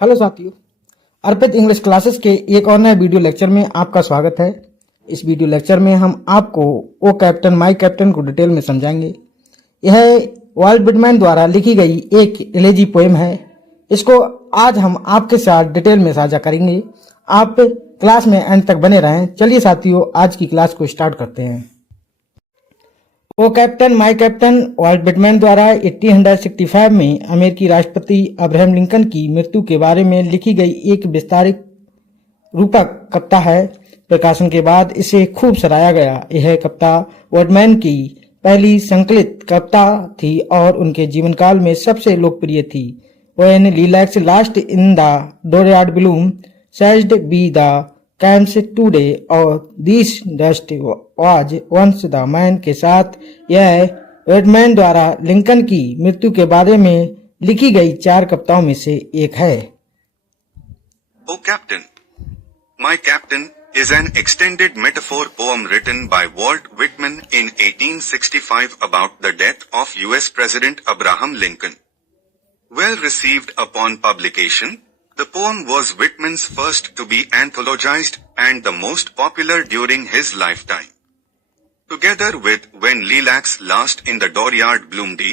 Hello साथियों, अर्पित English classes के एक और नए वीडियो लेक्चर में आपका स्वागत है। इस वीडियो लेक्चर में हम आपको ओ कैप्टन माय कैप्टन को डिटेल में समझाएंगे। यह वाल्ट विटमैन द्वारा लिखी गई एक एलेजी पोएम है। इसको आज हम आपके साथ डिटेल में साझा करेंगे। आप क्लास में एंड तक बने रहें। चलिए साथियों, आज की क्लास को स्टार्ट करते हैं। O captain my captain Walt Whitman द्वारा 1865 में अमेरिकी राष्ट्रपति अब्राहम लिंकन की मृत्यु के बारे में लिखी गई एक विस्तारित रूपक कविता है। प्रकाशन के बाद इसे खूब सराहा गया। यह कविता विटमैन की पहली संकलित कविता थी और उनके जीवन काल में सबसे लोकप्रिय थी। When lilacs last in the dooryard bloom, said be the camps today और this dust was once the man के साथ यह विटमैन द्वारा लिंकन की मृत्यु के बारे में लिखी गई 4 कविताओं में से एक है। O Captain, My Captain is an extended metaphor poem written by Walt Whitman in 1865 about the death of US President Abraham Lincoln. Well received upon publication, the poem was Whitman's first to be anthologized and the most popular during his lifetime. Together with When Lilacs Last in the Dooryard Bloomed,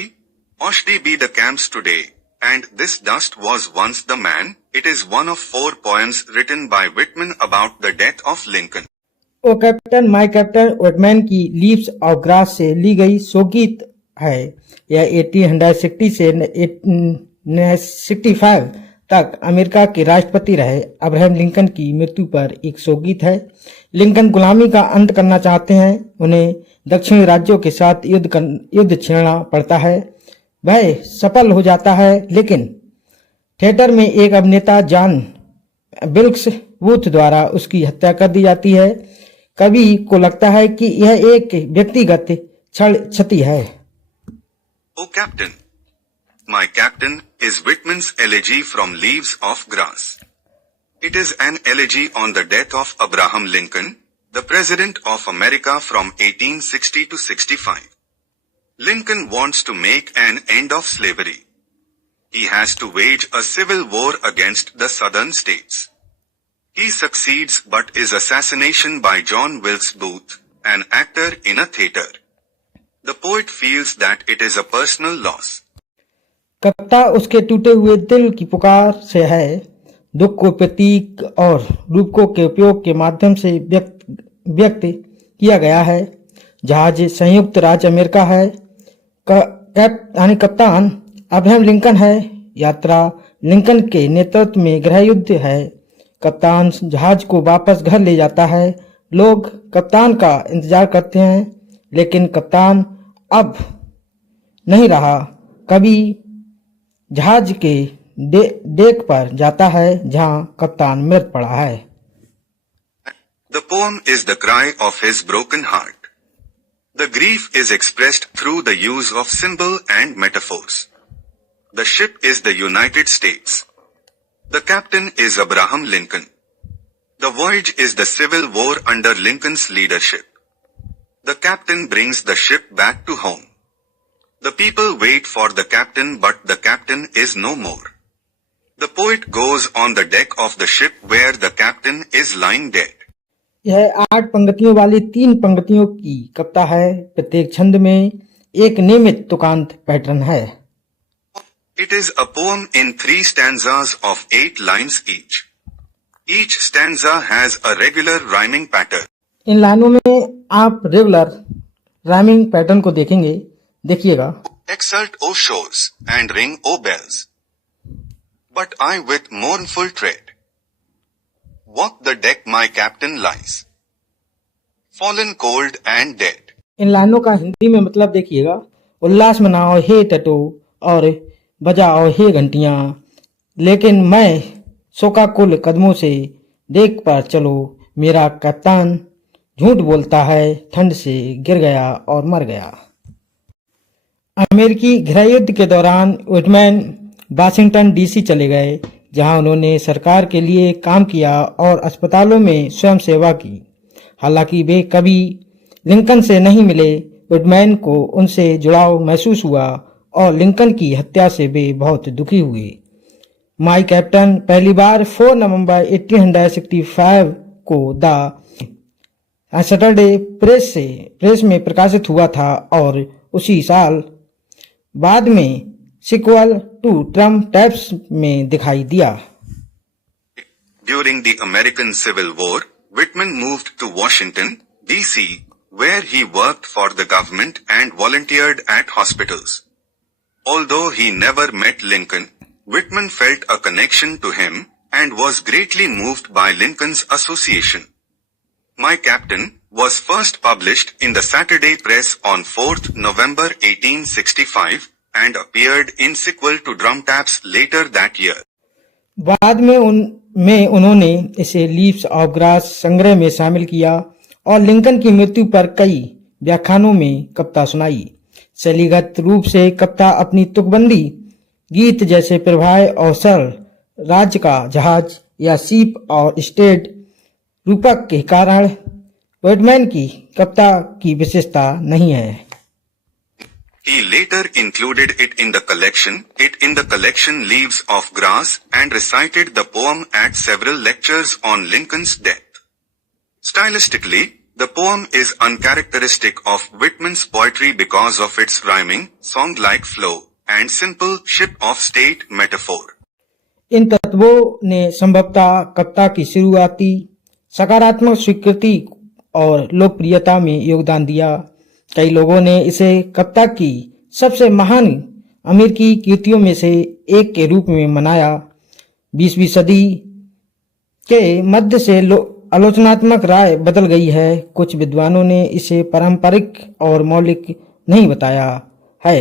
Oshdi Be the Camps Today, and This Dust Was Once the Man, it is one of 4 poems written by Whitman about the death of Lincoln. O captain my captain Whitman की leaves of grass से ली गई शोकगीत है। यह 1860 से 1865 तक America के राष्ट्रपति रहे अब्राहम लिंकन की मृत्यु पर एक शोकगीत है। लिंकन गुलामी का अंत करना चाहते हैं। उन्हें दक्षिणी राज्यों के साथ युद्ध छेड़ना पड़ता है। वह सफल हो जाता है, लेकिन थिएटर में एक अभिनेता जॉन विल्क्स बूथ द्वारा उसकी हत्या कर दी जाती है। कवि को लगता है कि यह एक व्यक्तिगत क्षति है। O Captain, My Captain is Whitman's elegy from Leaves of Grass. It is an elegy on the death of Abraham Lincoln, the President of America from 1860 to 65. Lincoln wants to make an end of slavery. He has to wage a civil war against the southern states. He succeeds but is assassinated by John Wilkes Booth, an actor in a theater. The poet feels that it is a personal loss. कविता उसके टूटे हुए दिल की पुकार से है। दुख को प्रतीक और रूपकों के उपयोग के माध्यम से व्यक्त किया गया है। जहाज संयुक्त राज्य अमेरिका है। कप्तान अब्राहम लिंकन है। यात्रा लिंकन के नेतृत्व में गृह युद्ध है। कप्तान जहाज को वापस घर ले जाता है। लोग कप्तान का इंतजार करते हैं, लेकिन कप्तान अब नहीं रहा। कभी जहाज के डेक पर जाता है जहां कप्तान मृत पड़ा है। The poem is the cry of his broken heart. The grief is expressed through the use of symbol and metaphors. The ship is the United States. The captain is Abraham Lincoln. The voyage is the Civil War under Lincoln's leadership. The captain brings the ship back to home. The people wait for the captain, but the captain is no more. The poet goes on the deck of the ship where the captain is lying dead. यह 8 पंक्तियों वाली 3 पंक्तियों की कविता है। प्रत्येक छंद में एक नियमित तुकांत पैटर्न है। It is a poem in 3 stanzas of 8 lines each. Each stanza has a regular rhyming pattern. इन लाइनों में आप रेगुलर राइमिंग पैटर्न को देखेंगे। देखिएगा। Exult, O shores, and ring, O bells. But I with mournful tread walk the deck my captain lies, fallen cold and dead. इन लाइनों का हिंदी में मतलब देखिएगा। उल्लास मनाओ हे तटो और बजाओ हे घंटियां, लेकिन मैं शोकाकुल कदमों से डेक पर चलो, मेरा कप्तान झूठ बोलता है, ठंड से गिर गया और मर गया। अमेरिकी गृह युद्ध के दौरान विटमैन वाशिंगटन डीसी चले गए, जहां उन्होंने सरकार के लिए काम किया और अस्पतालों में स्वयं सेवा की। हालांकि वे कभी लिंकन से नहीं मिले, विटमैन को उनसे जुड़ाव महसूस हुआ और लिंकन की हत्या से वे बहुत दुखी हुए। माई कैप्टन पहली बार 4 नवंबर 1865 को द सैटरडे प्रेस में प्रकाशित हुआ था और उसी साल बाद में सिक्वल टू ट्रम्प टैप्स में दिखाई दिया। During the American Civil War, Whitman moved to Washington, D.C., where he worked for the government and volunteered at hospitals. Although he never met Lincoln, Whitman felt a connection to him and was greatly moved by Lincoln's association. My Captain was first published in the Saturday Press on 4th November 1865 and appeared in sequel to Drum Taps later that year. बाद में उन्होंने इसे leaves of grass संग्रह में शामिल किया और Lincoln की मृत्यु पर कई व्याख्यानों में कविता सुनाई। शैलीगत रूप से कविता अपनी तुकबंदी गीत जैसे प्रवाह और सरल राज्य का जहाज या सीप और स्टेट रूपक के कारण व्हिटमैन की कविता की विशेषता नहीं है। He later included it in the collection Leaves of Grass and recited the poem at several lectures on Lincoln's death. Stylistically, the poem is uncharacteristic of Whitman's poetry because of its rhyming, song-like flow, and simple ship of state metaphor. इन तत्वों ने संभवतः कविता की शुरुआती सकारात्मक स्वीकृति और लोकप्रियता में योगदान दिया। कई लोगों ने इसे कविता की सबसे महान अमेरिकी कृतियों में से एक के रूप में मनाया। 20वीं सदी के मध्य से आलोचनात्मक राय बदल गई है। कुछ विद्वानों ने इसे पारंपरिक और मौलिक नहीं बताया है।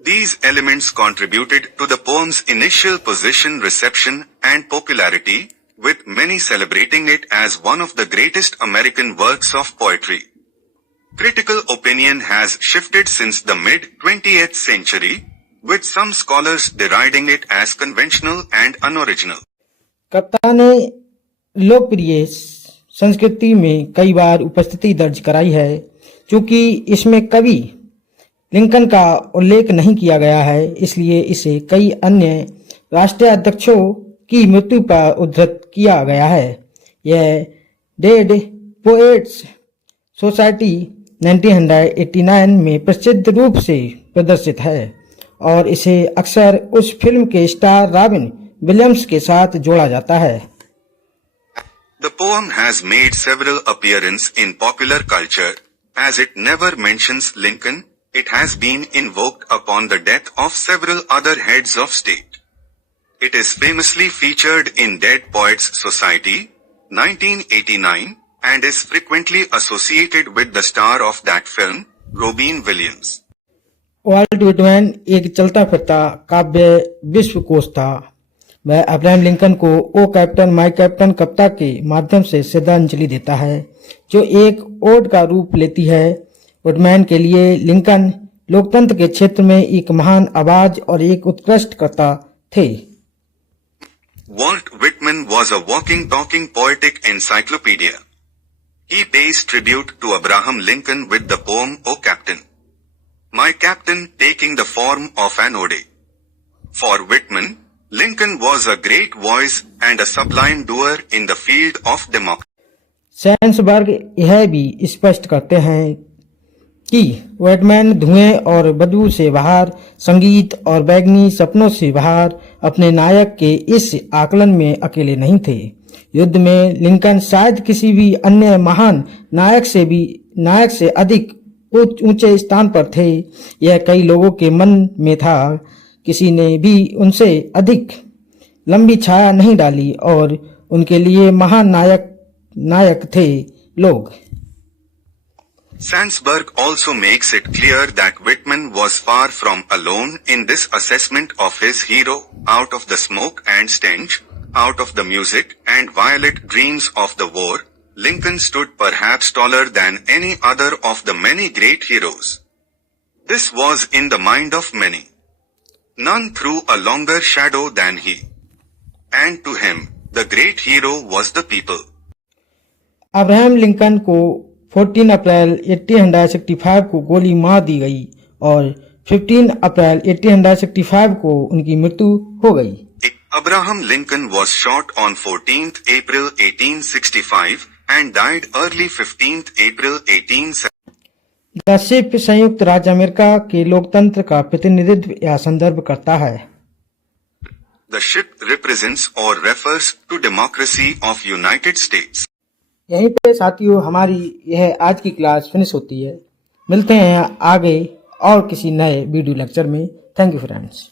These elements contributed to the poem's initial position, reception, and popularity, with many celebrating it as one of the greatest American works of poetry. Critical opinion has shifted since the mid-20th century, with some scholars deriding it as conventional and unoriginal. कविता ने लोकप्रिय संस्कृति में कई बार उपस्थिति दर्ज कराई है। चूंकि इसमें कवि लिंकन का उल्लेख नहीं किया गया है, इसलिए इसे कई अन्य राष्ट्रीय अध्यक्षों की मृत्यु पर उद्धृत किया गया है। यह डेड पोएट्स सोसाइटी 1989 में प्रसिद्ध रूप से प्रदर्शित है और इसे अक्सर उस फिल्म के स्टार रॉबिन विलियम्स के साथ जोड़ा जाता है। The poem has made several appearances in popular culture. As it never mentions Lincoln, it has been invoked upon the death of several other heads of state. It is famously featured in Dead Poets Society, 1989, and is frequently associated with the star of that film, Robin Williams. Walt Whitman एक चलता फिरता काव्य विश्वकोश था। वह Abraham Lincoln को ओ captain my captain कविता के माध्यम से श्रद्धांजलि देता है, जो एक ओड का रूप लेती है। व्हिटमैन के लिए लिंकन लोकतंत्र के क्षेत्र में एक महान आवाज और एक उत्कृष्ट कर्ता थे। Walt Whitman was a walking, talking, poetic encyclopedia. He pays tribute to Abraham Lincoln with the poem O Captain, My Captain, taking the form of an ode. For Whitman, Lincoln was a great voice and a sublime doer in the field of democracy. सैन्सबर्ग यह भी स्पष्ट करते हैं कि Whitman धुएं और बदबू से बाहर, संगीत और बैगनी सपनों से बाहर अपने नायक के इस आकलन में अकेले नहीं थे। युद्ध में लिंकन शायद किसी भी अन्य महान नायक से अधिक ऊंचे स्थान पर थे। यह कई लोगों के मन में था। किसी ने भी उनसे अधिक लंबी छाया नहीं डाली और उनके लिए महान नायक थे लोग। Sandsberg also makes it clear that Whitman was far from alone in this assessment of his hero. Out of the smoke and stench, out of the music and violet dreams of the war, Lincoln stood perhaps taller than any other of the many great heroes. This was in the mind of many. None threw a longer shadow than he. And to him, the great hero was the people. Abraham Lincoln को 14 अप्रैल 1865 को गोली मार दी गई और 15 अप्रैल 1865 को उनकी मृत्यु हो गई। Abraham Lincoln was shot on 14th April 1865 and died early 15th April 1870. The ship संयुक्त राज्य अमेरिका के लोकतंत्र का प्रतिनिधित्व या संदर्भ करता है। The ship represents or refers to democracy of United States. यहीं पे साथियों हमारी यह आज की क्लास फिनिश होती है। मिलते हैं आगे और किसी नए वीडियो लेक्चर में। Thank you friends.